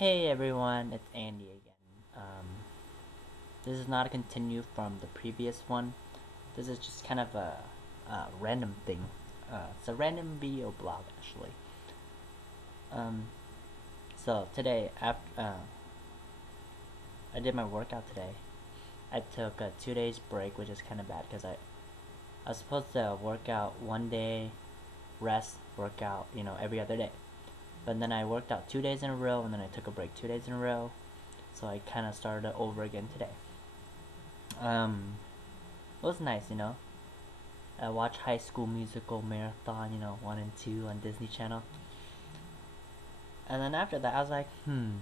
Hey everyone, it's Andy again. This is not a continue from the previous one. This is just kind of a random thing. It's a random video blog actually. Um, so today, after I did my workout today, I took a 2 days break, which is kind of bad because I was supposed to work out one day, rest, workout, every other day. But then I worked out 2 days in a row, and then I took a break 2 days in a row. So I kind of started over again today. It was nice. I watched High School Musical Marathon, 1 and 2 on Disney Channel. And then after that, I was like, kind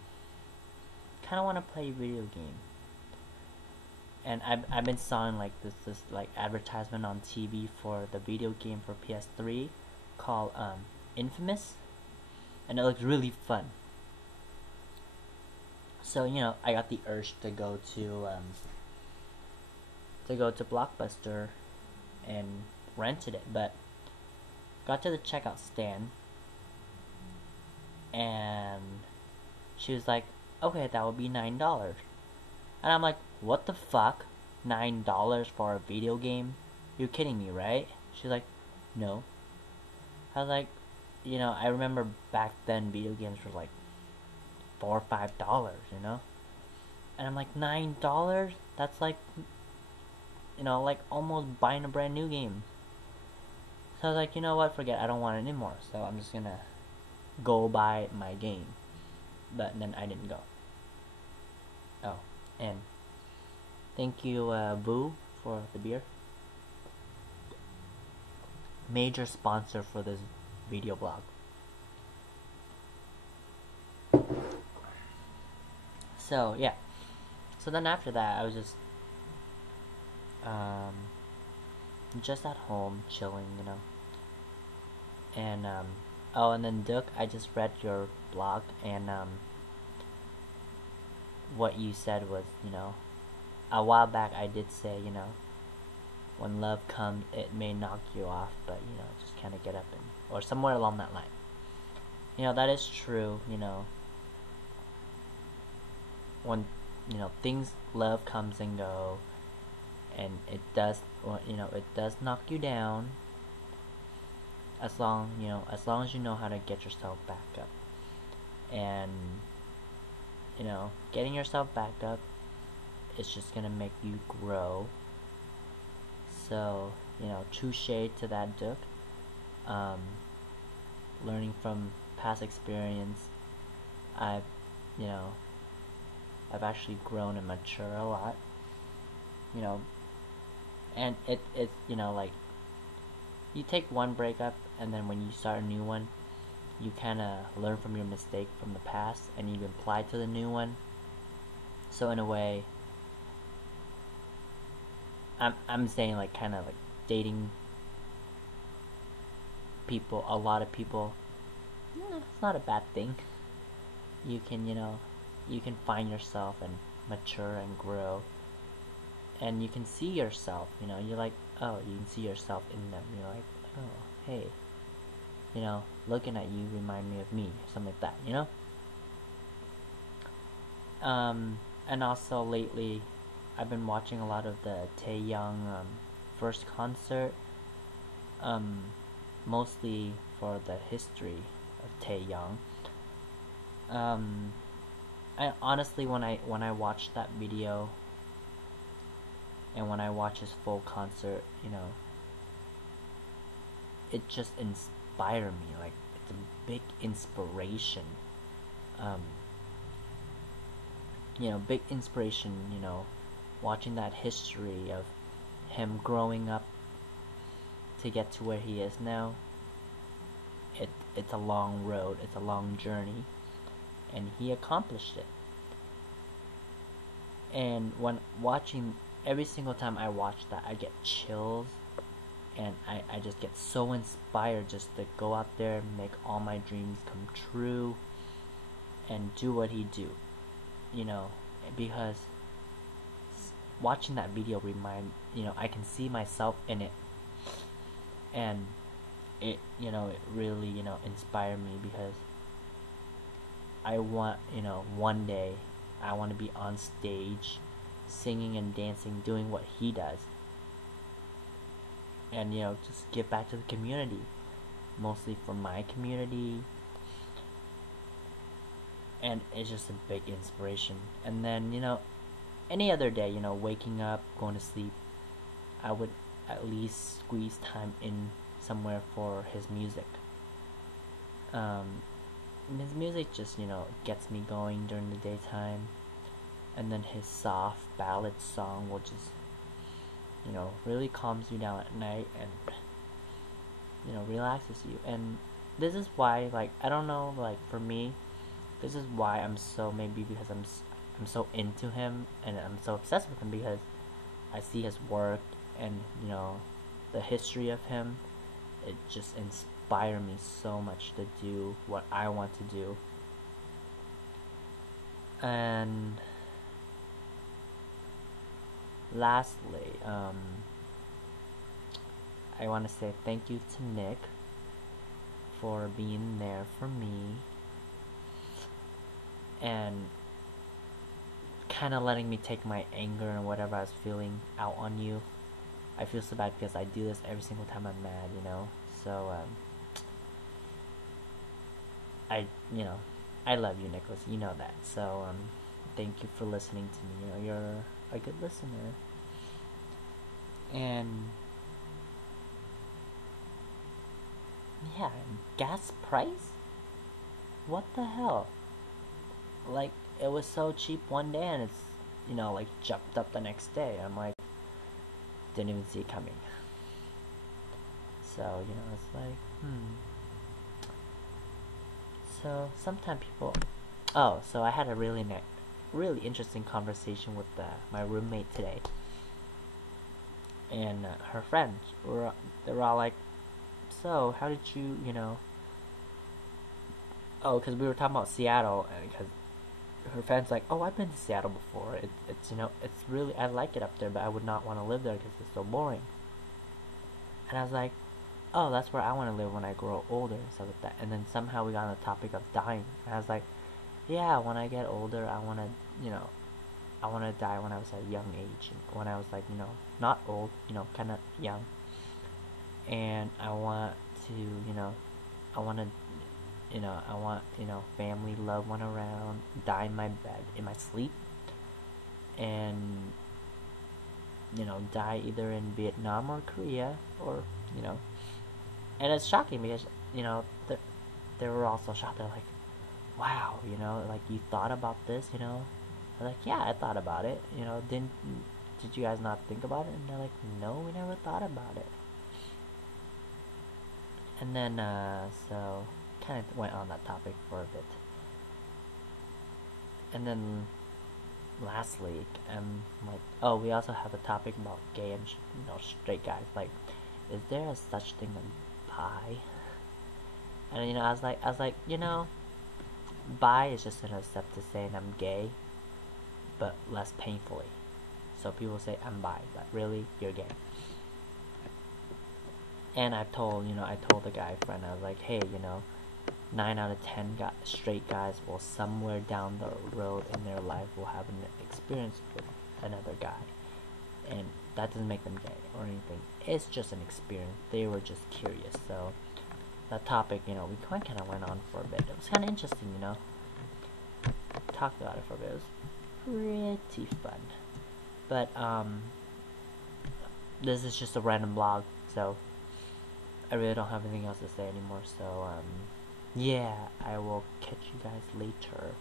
of want to play a video game. And I've been seeing like this like advertisement on TV for the video game for PS3 called Infamous, and it looks really fun. So I got the urge to go to Blockbuster and rented it, but got to the checkout stand and she was like, "Okay, that will be $9." And I'm like, "What the fuck? $9 for a video game? You're kidding me, right?" She's like, "No." I was like, I remember back then video games were like $4 or $5, and I'm like, $9? That's like, like almost buying a brand new game. So I was like, you know what, forget it. I don't want it anymore, so I'm just gonna go buy my game. But then I didn't go. Oh, and thank you, Boo, for the beer. Major sponsor for this video blog. So yeah. So then after that, I was just at home chilling. And oh, and then Duke, I just read your blog, and what you said was, a while back I did say, when love comes, it may knock you off, but just kind of get up and, or somewhere along that line. That is true. When things, love comes and go, and it does, it does knock you down. As long as you know how to get yourself back up, and getting yourself back up is just gonna make you grow. So true shade to that Duke. Learning from past experience, I've I've actually grown and matured a lot. And it's like, you take one breakup, and then when you start a new one, you kind of learn from your mistake from the past, and you apply to the new one. So in a way, I'm saying, like, kind of like dating people, a lot of people, it's not a bad thing. You can you can find yourself and mature and grow, and you can see yourself. You're like, oh, you can see yourself in them. You're like, oh, hey, looking at you remind me of me, something like that. And also lately, I've been watching a lot of the Taehyung first concert, mostly for the history of Taehyung. I honestly, when I watched that video, and when I watch his full concert, it just inspired me. Like, it's a big inspiration. Big inspiration. Watching that history of him growing up to get to where he is now. It's a long road. It's a long journey, and he accomplished it. And when watching, every single time I watch that, I get chills, and I just get so inspired just to go out there and make all my dreams come true and do what he do. Because watching that video I can see myself in it, and it really inspired me, because I want, one day I want to be on stage singing and dancing, doing what he does, and just give back to the community, mostly for my community. And it's just a big inspiration. And then any other day, waking up, going to sleep, I would at least squeeze time in somewhere for his music. His music just gets me going during the daytime, and then his soft ballad song will just really calms you down at night and relaxes you. And this is why, like, I don't know, like, for me, this is why I'm so, maybe because I'm so into him and I'm so obsessed with him, because I see his work and the history of him. It just inspires me so much to do what I want to do. And lastly, I want to say thank you to Nick for being there for me and kind of letting me take my anger and whatever I was feeling out on you. I feel so bad because I do this every single time I'm mad, So, I love you, Nicholas. You know that. So, thank you for listening to me. You're a good listener. And yeah, gas price? What the hell? Like, it was so cheap one day and it's, like, jumped up the next day. I'm like, didn't even see it coming. So, it's like, So, sometimes people... Oh, so I had a really interesting conversation with my roommate today. And her friends, they were all like, so, how did you, Oh, because we were talking about Seattle, and because her friend's like, oh, I've been to Seattle before. It's it's really, I like it up there, but I would not want to live there because it's so boring. And I was like, oh, that's where I want to live when I grow older and stuff like that. And then somehow we got on the topic of dying. And I was like, yeah, when I get older, I want to, I want to die when I was at a young age. When I was like, not old, kind of young. And I want to, I want to, I want, family, loved one around, die in my bed, in my sleep. And, die either in Vietnam or Korea, or, and it's shocking because, they were also shocked. They're like, wow, like, you thought about this, I'm like, yeah, I thought about it, did you guys not think about it? And they're like, no, we never thought about it. And then, so, kind of went on that topic for a bit. And then, lastly, like, oh, we also have a topic about gay and, straight guys. Like, is there a such thing as bi? And, I was like, bi is just an step to saying I'm gay, but less painfully. So people say I'm bi, but really, you're gay. And I told the guy friend, I was like, hey, 9 out of 10 straight guys will somewhere down the road in their life will have an experience with another guy. And that doesn't make them gay or anything. It's just an experience. They were just curious. So that topic, we kind of went on for a bit. It was kind of interesting, Talked about it for a bit. It was pretty fun. But, this is just a random blog, so I really don't have anything else to say anymore. So, yeah, I will catch you guys later.